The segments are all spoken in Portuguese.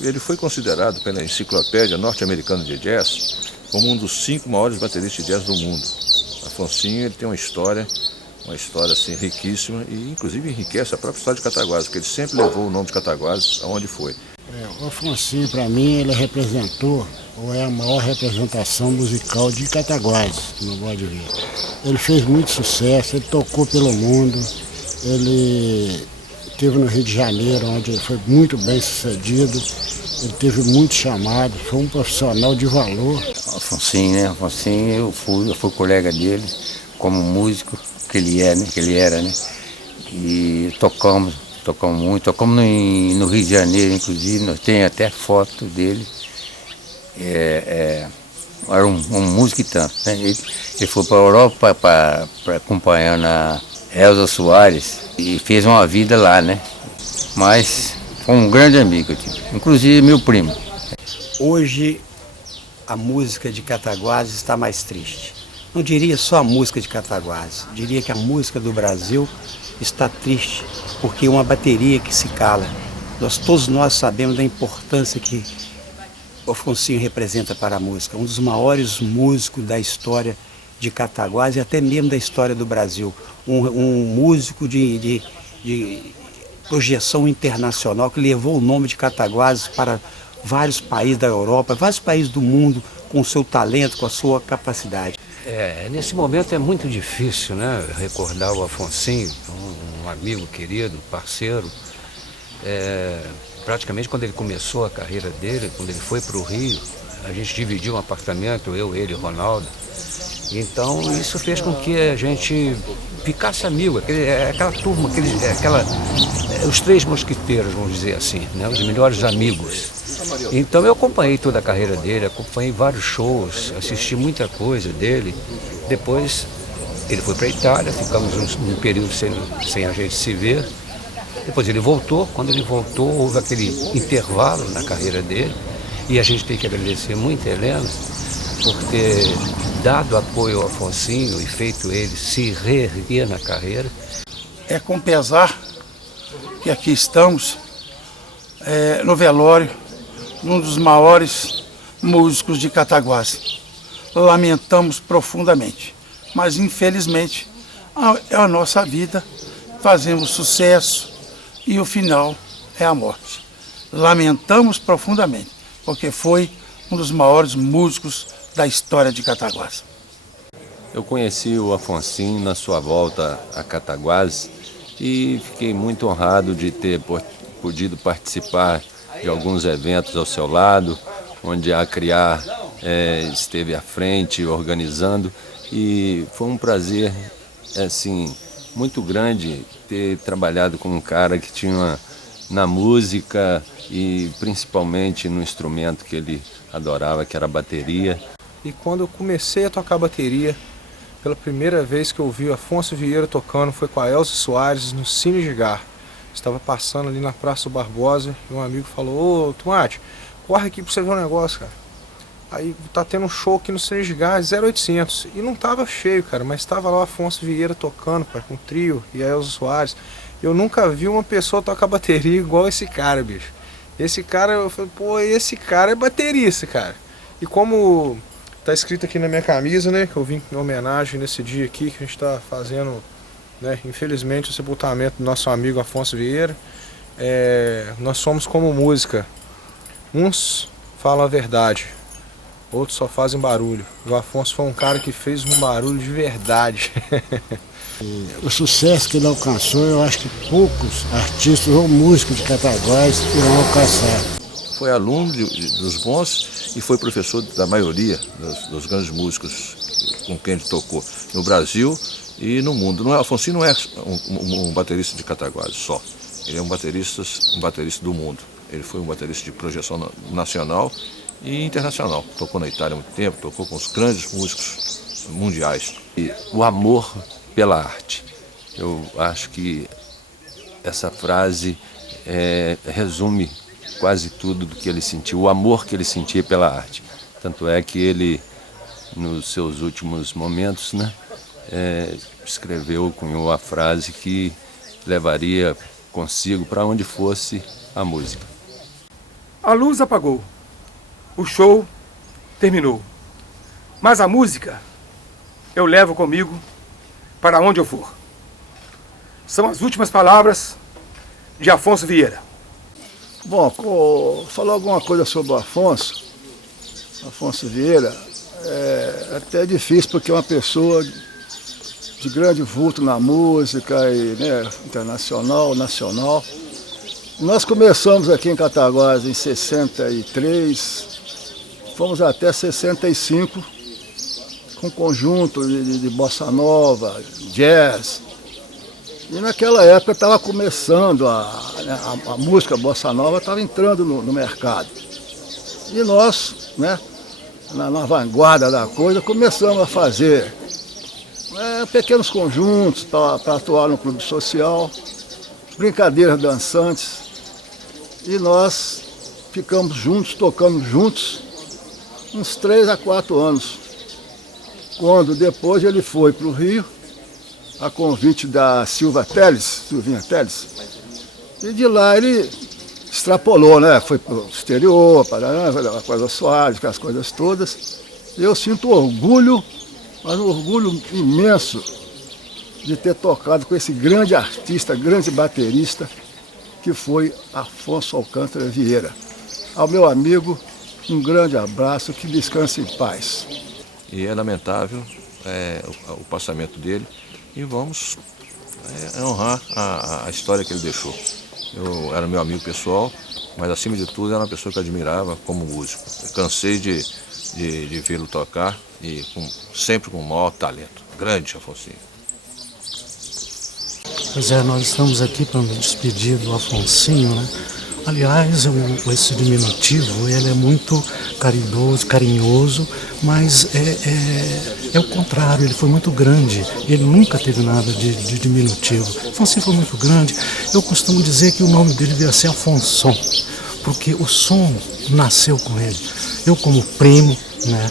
sabe? Ele foi considerado pela Enciclopédia Norte-Americana de Jazz como um dos 5 maiores bateristas de jazz do mundo. Afonsinho, ele tem uma história assim riquíssima e inclusive enriquece a própria história de Cataguases, porque ele sempre levou o nome de Cataguases aonde foi. O Afonsinho, para mim, ele representou, ou é a maior representação musical de Cataguases, no Bode Verde. Ele fez muito sucesso, ele tocou pelo mundo, ele esteve no Rio de Janeiro, onde ele foi muito bem sucedido, ele teve muitos chamados, foi um profissional de valor. Afonsinho, né? Afonsinho, eu fui colega dele como músico que ele era, né? E tocamos muito, tocamos no Rio de Janeiro, inclusive, nós temos até foto dele. Era um músico e tanto, né? Ele foi para a Europa para acompanhando a Elza Soares e fez uma vida lá, né? Mas foi um grande amigo, inclusive meu primo. Hoje a música de Cataguases está mais triste. Não diria só a música de Cataguases, diria que a música do Brasil está triste, porque uma bateria que se cala. Todos nós sabemos da importância que o Afonsinho representa para a música, um dos maiores músicos da história de Cataguases e até mesmo da história do Brasil. Um músico de projeção internacional que levou o nome de Cataguases para vários países da Europa, vários países do mundo, com o seu talento, com a sua capacidade. Nesse momento é muito difícil, né, recordar o Afonsinho, um amigo querido, parceiro. Praticamente quando ele começou a carreira dele, quando ele foi para o Rio, a gente dividiu um apartamento, eu, ele e o Ronaldo. Então isso fez com que a gente ficasse amigo, aquela turma, os 3 mosquiteiros, vamos dizer assim, né, os melhores amigos. Então eu acompanhei toda a carreira dele, acompanhei vários shows, assisti muita coisa dele. Depois ele foi para a Itália, ficamos um período sem a gente se ver. Depois ele voltou, quando ele voltou houve aquele intervalo na carreira dele. E a gente tem que agradecer muito a Helena por ter dado apoio ao Afonsinho e feito ele se reerguer na carreira. É com pesar que aqui estamos no velório um dos maiores músicos de Cataguases. Lamentamos profundamente, mas infelizmente é a nossa vida, fazemos sucesso e o final é a morte. Lamentamos profundamente, porque foi um dos maiores músicos da história de Cataguases. Eu conheci o Afonsinho na sua volta a Cataguases e fiquei muito honrado de ter podido participar de alguns eventos ao seu lado, onde a Criar esteve à frente, organizando, e foi um prazer assim, muito grande ter trabalhado com um cara que tinha na música e principalmente no instrumento que ele adorava, que era a bateria. E quando eu comecei a tocar bateria, pela primeira vez que eu ouvi o Afonso Vieira tocando foi com a Elza Soares no Cine Gigar. Estava passando ali na Praça do Barbosa e um amigo falou: ô Tomate, corre aqui pra você ver um negócio, cara. Aí tá tendo um show aqui no Cine Gigar, 0800. E não tava cheio, cara, mas tava lá o Afonso Vieira tocando, cara, com o trio e a Elza Soares. Eu nunca vi uma pessoa tocar bateria igual esse cara, bicho. Esse cara, eu falei, pô, esse cara é baterista, cara. E como tá escrito aqui na minha camisa, né, que eu vim em homenagem nesse dia aqui, que a gente tá fazendo, né, infelizmente, o sepultamento do nosso amigo Afonso Vieira. Nós somos como música. Uns falam a verdade, outros só fazem barulho. O Afonso foi um cara que fez um barulho de verdade. O sucesso que ele alcançou, eu acho que poucos artistas ou músicos de Cataguases irão alcançar. Foi aluno dos bons e foi professor da maioria dos grandes músicos com quem ele tocou no Brasil e no mundo. Afonsinho não é um baterista de Cataguases só, ele é um baterista do mundo. Ele foi um baterista de projeção nacional e internacional. Tocou na Itália há muito tempo, tocou com os grandes músicos mundiais. E o amor pela arte. Eu acho que essa frase resume quase tudo do que ele sentiu, o amor que ele sentia pela arte. Tanto é que ele, nos seus últimos momentos, né, cunhou a frase que levaria consigo para onde fosse a música. A luz apagou. O show terminou. Mas a música eu levo comigo para onde eu for. São as últimas palavras de Afonso Vieira. Bom, falar alguma coisa sobre o Afonso Vieira, é até difícil, porque é uma pessoa de grande vulto na música, e, né, internacional, nacional. Nós começamos aqui em Cataguases em 63, fomos até 65, com um conjunto de bossa nova, jazz. E naquela época estava começando, a música bossa nova estava entrando no mercado. E nós, né, na vanguarda da coisa, começamos a fazer pequenos conjuntos para atuar no clube social, brincadeiras dançantes. E nós ficamos juntos, tocando juntos, uns 3 a 4 anos. Quando depois ele foi para o Rio, a convite da Silvinha Teles, e de lá ele extrapolou, né? Foi para o exterior, para a Coisa Soares, aquelas coisas todas. Eu sinto orgulho, mas um orgulho imenso de ter tocado com esse grande artista, grande baterista, que foi Afonso Alcântara Vieira. Ao meu amigo, um grande abraço, que descanse em paz. E é lamentável o passamento dele, e vamos honrar a história que ele deixou. Eu era meu amigo pessoal, mas acima de tudo era uma pessoa que eu admirava como músico. Eu cansei de vê-lo tocar, e sempre com o maior talento. Grande Afonsinho. Pois é, nós estamos aqui para nos despedir do Afonsinho, né? Aliás, esse diminutivo, ele é muito carinhoso, mas é o contrário, ele foi muito grande, ele nunca teve nada de diminutivo. Afonsinho foi muito grande. Eu costumo dizer que o nome dele devia ser Afonson, porque o som nasceu com ele. Eu, como primo, né,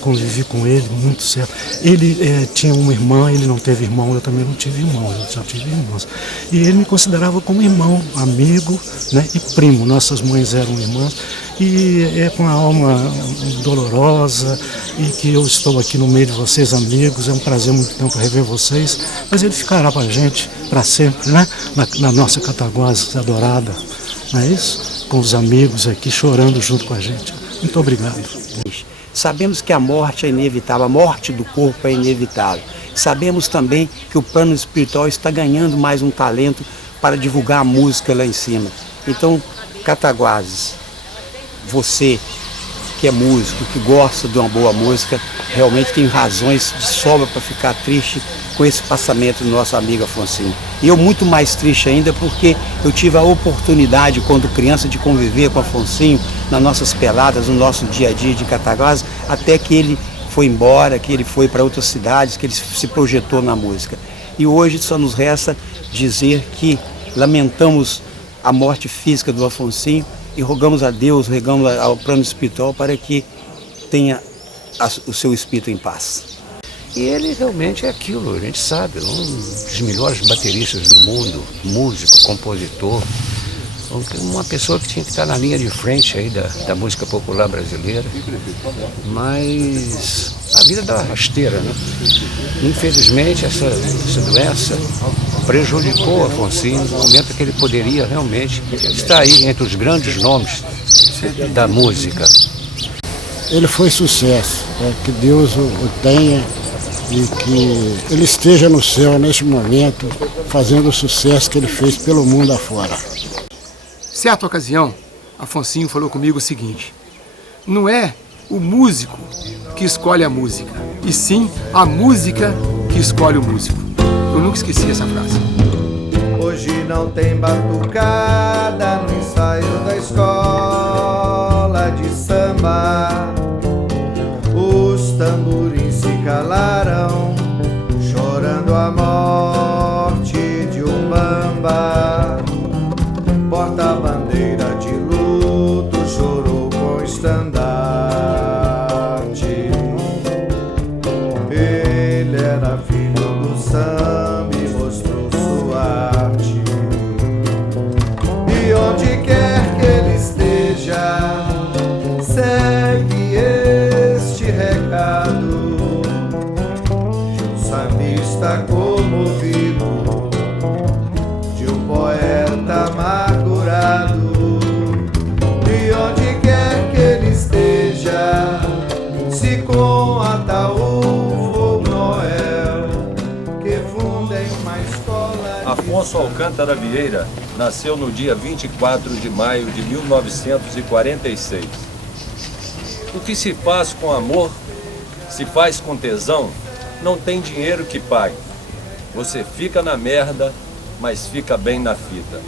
convivi com ele muito certo. Ele tinha uma irmã, ele não teve irmão, eu também não tive irmão, eu só tive irmãs. E ele me considerava como irmão, amigo, né, e primo. Nossas mães eram irmãs. E é com a alma dolorosa, e que eu estou aqui no meio de vocês, amigos. É um prazer muito tempo rever vocês. Mas ele ficará para a gente, para sempre, né, na nossa Cataguases adorada. Não é isso? Com os amigos aqui chorando junto com a gente. Muito obrigado. Sabemos que a morte é inevitável, a morte do corpo é inevitável. Sabemos também que o plano espiritual está ganhando mais um talento para divulgar a música lá em cima. Então, Cataguases, você que é músico, que gosta de uma boa música, realmente tem razões de sobra para ficar triste com esse passamento do nosso amigo Afonsinho. E eu muito mais triste ainda, porque eu tive a oportunidade, quando criança, de conviver com Afonsinho nas nossas peladas, no nosso dia a dia de Cataguases, até que ele foi embora, que ele foi para outras cidades, que ele se projetou na música. E hoje só nos resta dizer que lamentamos a morte física do Afonsinho e rogamos a Deus, rogamos ao plano espiritual para que tenha o seu espírito em paz. E ele realmente é aquilo, a gente sabe, um dos melhores bateristas do mundo, músico, compositor, uma pessoa que tinha que estar na linha de frente aí da música popular brasileira. Mas a vida dá rasteira, né? Infelizmente essa doença prejudicou o Afonsinho no momento que ele poderia realmente estar aí entre os grandes nomes da música. Ele foi sucesso, que Deus o tenha e que ele esteja no céu neste momento, fazendo o sucesso que ele fez pelo mundo afora. Certa ocasião, Afonsinho falou comigo o seguinte: não é o músico que escolhe a música, e sim a música que escolhe o músico. Eu nunca esqueci essa frase. Hoje não tem batucada no ensaio da escola de samba. Os tamborins se calaram, chorando a morte de um bamba. Porta-bandeira de luto chorou com estandarte. Ele era filho do samba e mostrou sua arte. E onde quer que ele esteja, Afonso Alcântara Vieira nasceu no dia 24 de maio de 1946. O que se faz com amor, se faz com tesão, não tem dinheiro que pague. Você fica na merda, mas fica bem na fita.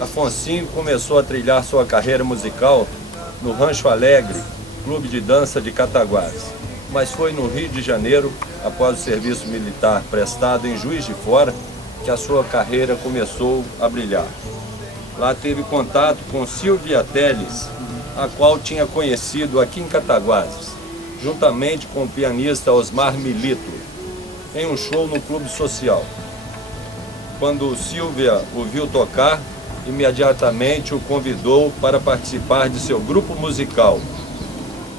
Afonsinho começou a trilhar sua carreira musical no Rancho Alegre, clube de dança de Cataguases, mas foi no Rio de Janeiro, após o serviço militar prestado em Juiz de Fora, que a sua carreira começou a brilhar. Lá teve contato com Silvia Telles, a qual tinha conhecido aqui em Cataguases, juntamente com o pianista Osmar Milito, em um show no Clube Social. Quando Silvia o viu tocar, imediatamente o convidou para participar de seu grupo musical.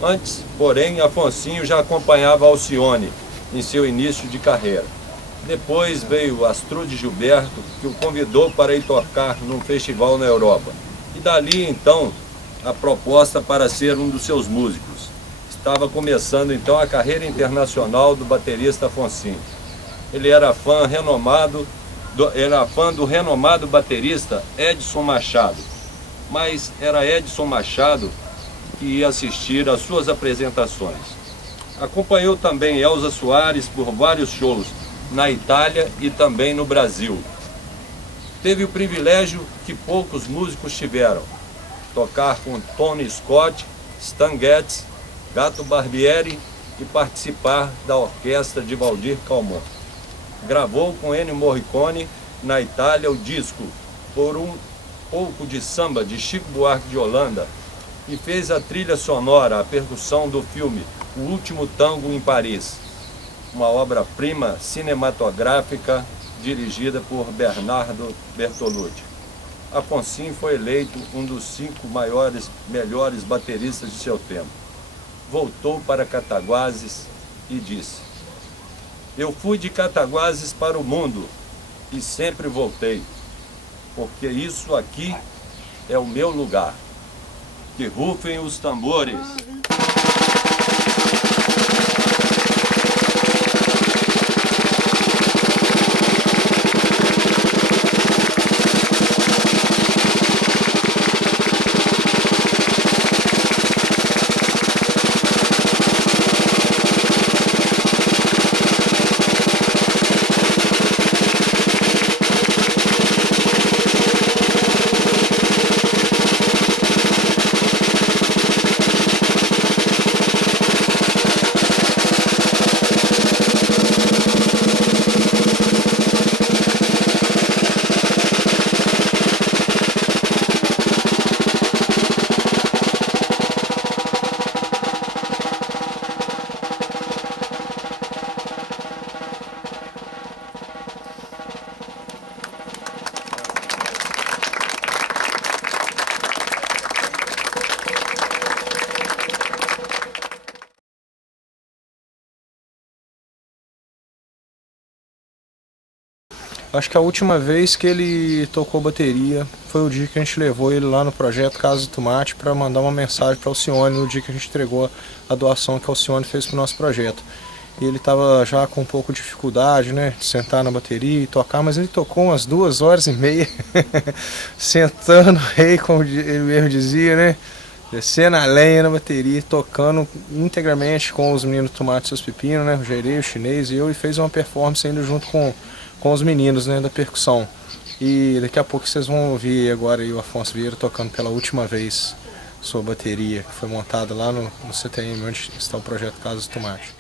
Antes, porém, Afonsinho já acompanhava Alcione em seu início de carreira. Depois veio Astrude Gilberto, que o convidou para ir tocar num festival na Europa. E dali, então, a proposta para ser um dos seus músicos. Estava começando, então, a carreira internacional do baterista Afonsinho. Ele era fã do renomado baterista Edson Machado. Mas era Edson Machado que ia assistir às suas apresentações. Acompanhou também Elza Soares por vários shows na Itália e também no Brasil. Teve o privilégio que poucos músicos tiveram, tocar com Tony Scott, Stan Getz, Gato Barbieri e participar da orquestra de Valdir Calmon. Gravou com Ennio Morricone na Itália o disco Por um Pouco de Samba de Chico Buarque de Holanda e fez a trilha sonora, a percussão do filme O Último Tango em Paris, uma obra-prima cinematográfica dirigida por Bernardo Bertolucci. Afonsinho foi eleito um dos 5 melhores bateristas de seu tempo. Voltou para Cataguases e disse: "Eu fui de Cataguases para o mundo e sempre voltei, porque isso aqui é o meu lugar. Que rufem os tambores." Acho que a última vez que ele tocou bateria foi o dia que a gente levou ele lá no projeto Casa do Tomate para mandar uma mensagem para Alcione no dia que a gente entregou a doação que a Alcione fez para o nosso projeto. E ele estava já com um pouco de dificuldade, né, de sentar na bateria e tocar, mas ele tocou umas 2h30 sentando rei, como ele mesmo dizia, né, descendo a lenha na bateria, tocando integralmente com os meninos do Tomate e seus pepinos, né, o Gerê, o Chinês e eu, e fez uma performance ainda junto com os meninos, né, da percussão. E daqui a pouco vocês vão ouvir agora aí o Afonso Vieira tocando pela última vez sua bateria, que foi montada lá no CTM, onde está o projeto Casa do Tomate.